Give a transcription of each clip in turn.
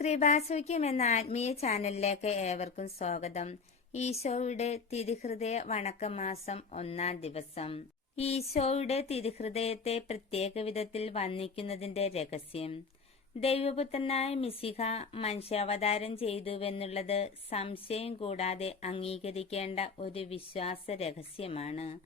കൃപാസൂക്യം എന്ന ആത്മീയ ചാനലിലേക്ക് ഏവർക്കും സ്വാഗതം. ഈശോയുടെ തിരുഹൃദയ വണക്കമാസം ഒന്നാം ദിവസം. ഈശോയുടെ തിരുഹൃദയത്തെ പ്രത്യേക വിധത്തിൽ വന്ദിക്കുന്നതിന്റെ രഹസ്യം. ദൈവപുത്രനായ മിശിഹ മനുഷ്യാവതാരം ചെയ്തുവെന്നുള്ളത് സംശയം കൂടാതെ അംഗീകരിക്കേണ്ട ഒരു വിശ്വാസ രഹസ്യമാണ്.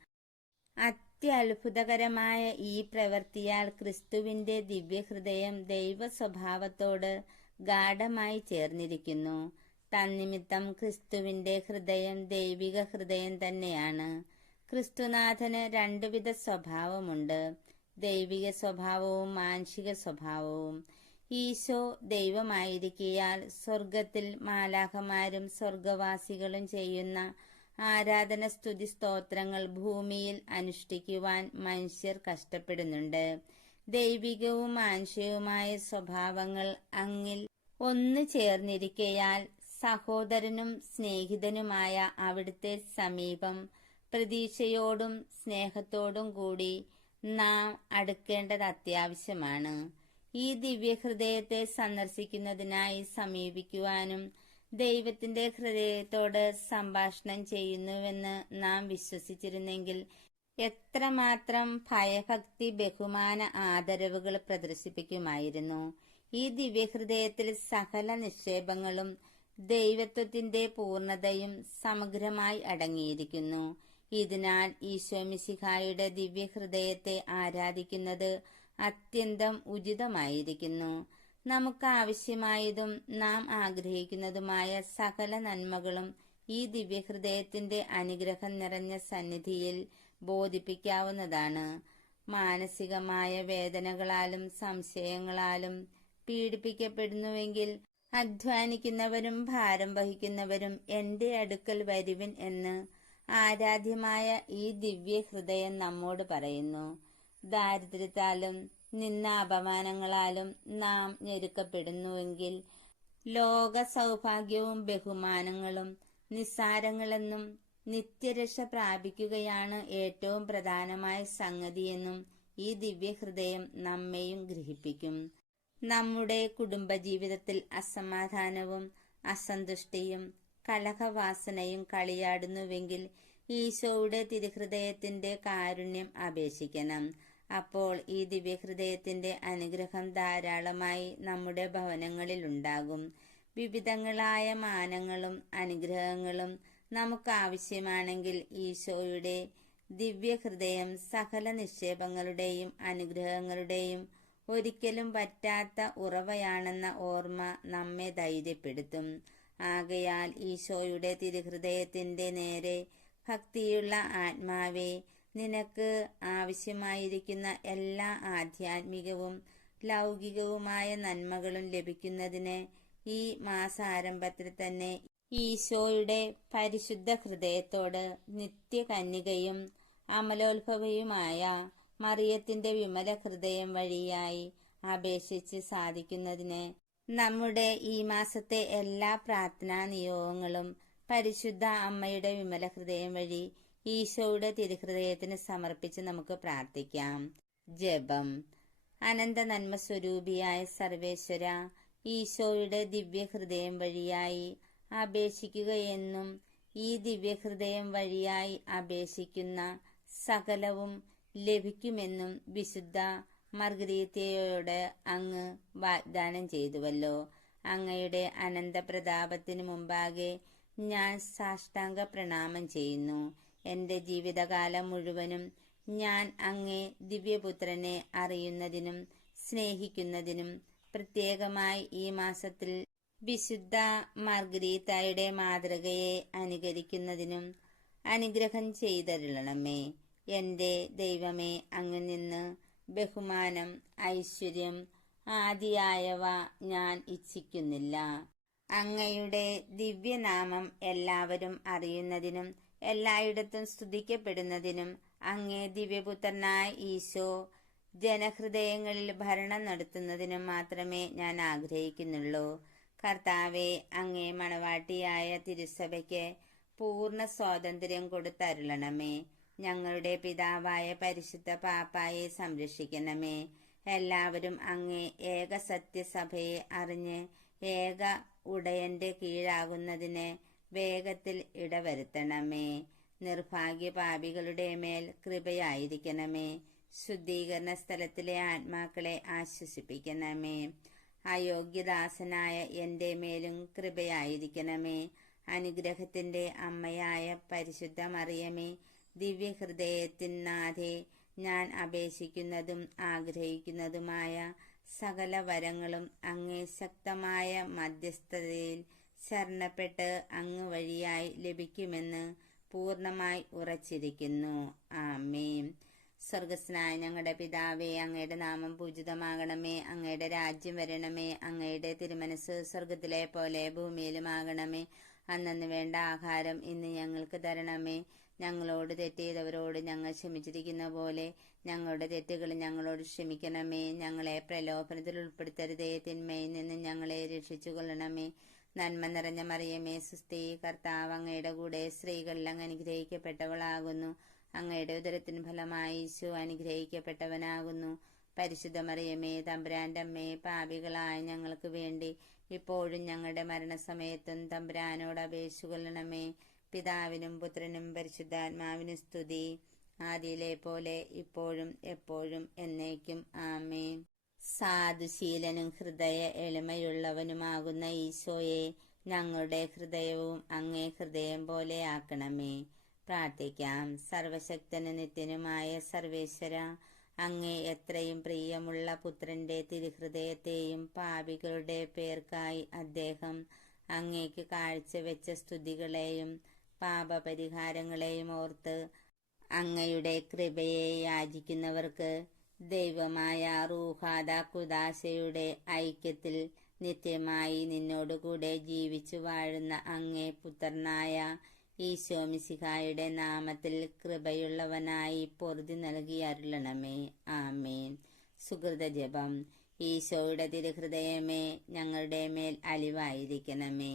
അത്യത്ഭുതകരമായ ഈ പ്രവൃത്തിയാൽ ക്രിസ്തുവിന്റെ ദിവ്യഹൃദയം ദൈവ സ്വഭാവത്തോട് ഗാഠമായി ചേർന്നിരിക്കുന്നു. തന്നിമിത്തം ക്രിസ്തുവിന്റെ ഹൃദയം ദൈവിക ഹൃദയം തന്നെയാണ്. ക്രിസ്തുനാഥന് രണ്ടുവിധ സ്വഭാവമുണ്ട്. ദൈവിക സ്വഭാവവും മാനുഷിക സ്വഭാവവും. ഈശോ ദൈവമായിരിക്കിയാൽ സ്വർഗത്തിൽ മാലാഖമാരും സ്വർഗവാസികളും ചെയ്യുന്ന ആരാധന സ്തുതി സ്തോത്രങ്ങൾ ഭൂമിയിൽ അനുഷ്ഠിക്കുവാൻ മനുഷ്യർ കഷ്ടപ്പെടുന്നുണ്ട്. ദൈവികവും മാനുഷികവുമായ സ്വഭാവങ്ങൾ അങ്ങിൽ ഒന്നു ചേർന്നിരിക്കയാൽ സഹോദരനും സ്നേഹിതനുമായ അവിടുത്തെ സമീപം പ്രതീക്ഷയോടും സ്നേഹത്തോടും കൂടി നാം അടുക്കേണ്ടത് അത്യാവശ്യമാണ്. ഈ ദിവ്യഹൃദയത്തെ സന്ദർശിക്കുന്നതിനായി സമീപിക്കുവാനും ദൈവത്തിന്റെ ഹൃദയത്തോട് സംഭാഷണം ചെയ്യുന്നുവെന്ന് നാം വിശ്വസിച്ചിരുന്നെങ്കിൽ എത്രമാത്രം ഭയഭക്തി ബഹുമാന ആദരവുകൾ പ്രദർശിപ്പിക്കുമായിരുന്നു. ഈ ദിവ്യഹൃദയത്തിൽ സകല നിക്ഷേപങ്ങളും ദൈവത്വത്തിന്റെ പൂർണതയും സമഗ്രമായി അടങ്ങിയിരിക്കുന്നു. ഇതിനാൽ ഈശോമിശിഹായുടെ ദിവ്യഹൃദയത്തെ ആരാധിക്കുന്നത് അത്യന്തം ഉചിതമായിരിക്കുന്നു. നമുക്ക് ആവശ്യമായതും നാം ആഗ്രഹിക്കുന്നതുമായ സകല നന്മകളും ഈ ദിവ്യഹൃദയത്തിന്റെ അനുഗ്രഹം നിറഞ്ഞ സന്നിധിയിൽ ബോധിപ്പിക്കാവുന്നതാണ്. മാനസികമായ വേദനകളാലും സംശയങ്ങളാലും പീഡിപ്പിക്കപ്പെടുന്നുവെങ്കിൽ അധ്വാനിക്കുന്നവരും ഭാരം വഹിക്കുന്നവരും എന്റെ അടുക്കൽ വരുവിൻ എന്ന് ആരാധ്യമായ ഈ ദിവ്യഹൃദയം നമ്മോട് പറയുന്നു. ദാരിദ്ര്യത്താലും നിന്ന അപമാനങ്ങളാലും നാം ഞെരുക്കപ്പെടുന്നുവെങ്കിൽ ലോക സൗഭാഗ്യവും ബഹുമാനങ്ങളും നിസ്സാരങ്ങളെന്നും നിത്യരക്ഷ പ്രാപിക്കുകയാണ് ഏറ്റവും പ്രധാനമായ സംഗതിയെന്നും ഈ ദിവ്യഹൃദയം നമ്മെയും ഗ്രഹിപ്പിക്കും. നമ്മുടെ കുടുംബജീവിതത്തിൽ അസമാധാനവും അസന്തുഷ്ടിയും കലഹവാസനയും കളിയാടുന്നുവെങ്കിൽ ഈശോയുടെ തിരുഹൃദയത്തിന്റെ കാരുണ്യം അപേക്ഷിക്കണം. അപ്പോൾ ഈ ദിവ്യഹൃദയത്തിന്റെ അനുഗ്രഹം ധാരാളമായി നമ്മുടെ ഭവനങ്ങളിൽ ഉണ്ടാകും. വിവിധങ്ങളായ മാനങ്ങളും അനുഗ്രഹങ്ങളും നമുക്ക് ആവശ്യമാണെങ്കിൽ ഈശോയുടെ ദിവ്യഹൃദയം സകല നിക്ഷേപങ്ങളുടെയും അനുഗ്രഹങ്ങളുടെയും ഒരിക്കലും പറ്റാത്ത ഉറവയാണെന്ന ഓർമ്മ നമ്മെ ധൈര്യപ്പെടുത്തും. ആകയാൽ ഈശോയുടെ തിരുഹൃദയത്തിന്റെ നേരെ ഭക്തിയുള്ള ആത്മാവെ നിനക്ക് ആവശ്യമായിരിക്കുന്ന എല്ലാ ആധ്യാത്മികവും ലൗകികവുമായ നന്മകളും ലഭിക്കുന്നതിന് ഈ മാസാരംഭത്തിൽ തന്നെ ഈശോയുടെ പരിശുദ്ധ ഹൃദയത്തോട് നിത്യകന്യകയും അമലോത്ഭവയുമായ മറിയത്തിന്റെ വിമല ഹൃദയം വഴിയായി അപേക്ഷിച്ച് സാധിക്കുന്നതിന് നമ്മുടെ ഈ മാസത്തെ എല്ലാ പ്രാർത്ഥനാ നിയോഗങ്ങളും പരിശുദ്ധ അമ്മയുടെ വിമല ഹൃദയം വഴി ഈശോയുടെ തിരുഹൃദയത്തിന് സമർപ്പിച്ച് നമുക്ക് പ്രാർത്ഥിക്കാം. ജപം. അനന്ത നന്മ സ്വരൂപിയായ സർവേശ്വര ഈശോയുടെ ദിവ്യഹൃദയം വഴിയായി അപേക്ഷിക്കുകയെന്നും ഈ ദിവ്യഹൃദയം വഴിയായി അപേക്ഷിക്കുന്ന സകലവും ലഭിക്കുമെന്നും വിശുദ്ധ മർഗരീത്തയോട് അങ്ങ് വാഗ്ദാനം ചെയ്തുവല്ലോ. അങ്ങയുടെ അനന്തപ്രതാപത്തിനു മുമ്പാകെ ഞാൻ സാഷ്ടാംഗ പ്രണാമം ചെയ്യുന്നു. എന്റെ ജീവിതകാലം മുഴുവനും ഞാൻ അങ്ങേ ദിവ്യപുത്രനെ അറിയുന്നതിനും സ്നേഹിക്കുന്നതിനും പ്രത്യേകമായി ഈ മാസത്തിൽ വിശുദ്ധ മാർഗരീത്തായുടെ മാതൃകയെ അനുകരിക്കുന്നതിനും അനുഗ്രഹം ചെയ്തരുളണമേ. എന്റെ ദൈവമേ അങ്ങ് നിന്ന് ബഹുമാനം ഐശ്വര്യം ആദിയായവ ഞാൻ ഇച്ഛിക്കുന്നില്ല. അങ്ങയുടെ ദിവ്യനാമം എല്ലാവരും അറിയുന്നതിനും എല്ലായിടത്തും സ്തുതിക്കപ്പെടുന്നതിനും അങ്ങേ ദിവ്യപുത്രനായ ഈശോ ജനഹൃദയങ്ങളിൽ ഭരണം നടത്തുന്നതിനും മാത്രമേ ഞാൻ ആഗ്രഹിക്കുന്നുള്ളൂ. കർത്താവെ അങ്ങേ മണവാട്ടിയായ തിരുസഭയ്ക്ക് പൂർണ സ്വാതന്ത്ര്യം കൊടുത്തരുളണമേ. ഞങ്ങളുടെ പിതാവായ പരിശുദ്ധ പാപ്പായെ സംരക്ഷിക്കണമേ. എല്ലാവരും അങ്ങേ ഏക സത്യസഭയെ അറിഞ്ഞ് ഏക ഉടയന്റെ കീഴാകുന്നതിന് വേഗത്തിൽ ഇടവരുത്തണമേ. നിർഭാഗ്യ പാപികളുടെ മേൽ കൃപയായിരിക്കണമേ. ശുദ്ധീകരണ സ്ഥലത്തിലെ ആത്മാക്കളെ ആശ്വസിപ്പിക്കണമേ. അയോഗ്യദാസനായ എന്റെ മേലും കൃപയായിരിക്കണമേ. അനുഗ്രഹത്തിന്റെ അമ്മയായ പരിശുദ്ധ മറിയമേ ദിവ്യഹൃദയത്തിനാഥേ ഞാൻ അപേക്ഷിക്കുന്നതും ആഗ്രഹിക്കുന്നതുമായ സകല വരങ്ങളും അങ്ങേ ശക്തമായ മധ്യസ്ഥതയിൽ ശരണപ്പെട്ട് അങ്ങ് വഴിയായി ലഭിക്കുമെന്ന് പൂർണമായി ഉറച്ചിരിക്കുന്നു. ആമേ സ്വർഗസ്നായ ഞങ്ങളുടെ പിതാവേ അങ്ങയുടെ നാമം പൂജിതമാകണമേ അങ്ങയുടെ രാജ്യം വരണമേ അങ്ങയുടെ തിരുമനസ് സ്വർഗത്തിലെ പോലെ ഭൂമിയിലുമാകണമേ. അന്നു വേണ്ട ആഹാരം ഇന്ന് ഞങ്ങൾക്ക് തരണമേ. ഞങ്ങളോട് തെറ്റ് ചെയ്തവരോട് ഞങ്ങൾ ക്ഷമിച്ചിരിക്കുന്ന പോലെ ഞങ്ങളുടെ തെറ്റുകൾ ഞങ്ങളോട് ക്ഷമിക്കണമേ. ഞങ്ങളെ പ്രലോഭനത്തിൽ ഉൾപ്പെടുത്തരുതേ. തിന്മയിൽ നിന്ന് ഞങ്ങളെ രക്ഷിച്ചുകൊള്ളണമേ. നന്മ നിറഞ്ഞ മറിയമേ സുസ്ഥി. കർത്താവ് അങ്ങയുടെ കൂടെ സ്ത്രീകളിൽ അങ്ങ് അനുഗ്രഹിക്കപ്പെട്ടവളാകുന്നു. അങ്ങയുടെ ഉദരത്തിന് ഫലമായി ശു അനുഗ്രഹിക്കപ്പെട്ടവനാകുന്നു. പരിശുദ്ധ മറിയമേ തമ്പുരാന്റെ അമ്മേ പാപികളായ ഞങ്ങൾക്ക് വേണ്ടി ഇപ്പോഴും ഞങ്ങളുടെ മരണസമയത്തും തമ്പുരാനോട് അപേക്ഷിക്കൊള്ളണമേ പിതാവിനും പുത്രനും പരിശുദ്ധാത്മാവിനും സ്തുതി. ആദിയിലെ പോലെ ഇപ്പോഴും എപ്പോഴും എന്നേക്കും. ആമേൻ. സാധുശീലനും ഹൃദയ എളിമയുള്ളവനുമാകുന്ന ഈശോയെ ഞങ്ങളുടെ ഹൃദയവും അങ്ങേ ഹൃദയം പോലെ ആക്കണമേ. പ്രാർത്ഥിക്കാം. സർവശക്തന് നിത്യനുമായ സർവേശ്വര അങ്ങേ എത്രയും പ്രിയമുള്ള പുത്രന്റെ തിരുഹൃദയത്തെയും പാപികളുടെ പേർക്കായി അദ്ദേഹം അങ്ങേക്ക് കാഴ്ചവെച്ച സ്തുതികളെയും പാപപരിഹാരങ്ങളെയും ഓർത്ത് അങ്ങയുടെ കൃപയെ യാചിക്കുന്നവർക്ക് ദൈവമായ റൂഹാദ കുദാശയുടെ ഐക്യത്തിൽ നിത്യമായി നിന്നോടുകൂടെ ജീവിച്ചു വാഴുന്ന അങ്ങേ പുത്രനായ ഈശോമിസിഹായുടെ നാമത്തിൽ കൃപയുള്ളവനായി പൊറുതി നൽകി അരുളണമേ. ആമേൻ. സുഹൃത ജപം. ഈശോയുടെ തിരുഹൃദയമേ ഞങ്ങളുടെ മേൽ അലിവായിരിക്കണമേ.